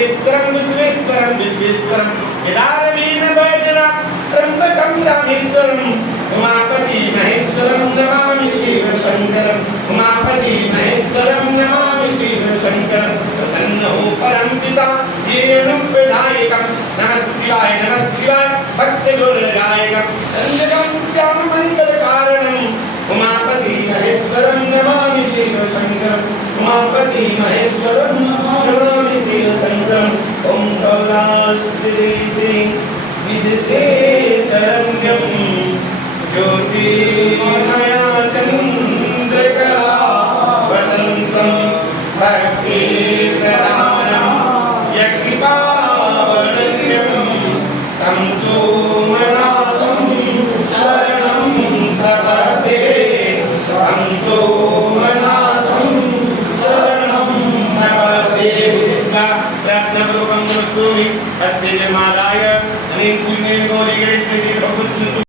विस्तरं विश्वेश्वरं विश्वेश्वरं केदारवीण वैजना त्र्यंबकं रामेश्वरं उमापति महेश्वरं नमामि शिव शंकरं उमापति महेश्वरं नमामि शिव शंकरं प्रसन्न हो परम पिता येनुपदायकं नमस्तिवाय भक्त गुणगायकं रंजकं श्याम मंगल कारणं उमापति महेश्वरं नमामि शिव शंकरं उमापति महेश्वरं नमामि शिव शंकरं ओम कैलासपति विदते तरंगं ज्योतिर्मया चंद्रकला वदन्तं भक्तिप्रदानं यज्ञपावनन्यं तं सोमनाथं शरणं प्रपद्ये तं सोमनाथं शरणं प्रपद्ये रत्नरूपं वस्तूनि अस्ति निर्मादाय अनेक पुण्य गौरी गणेश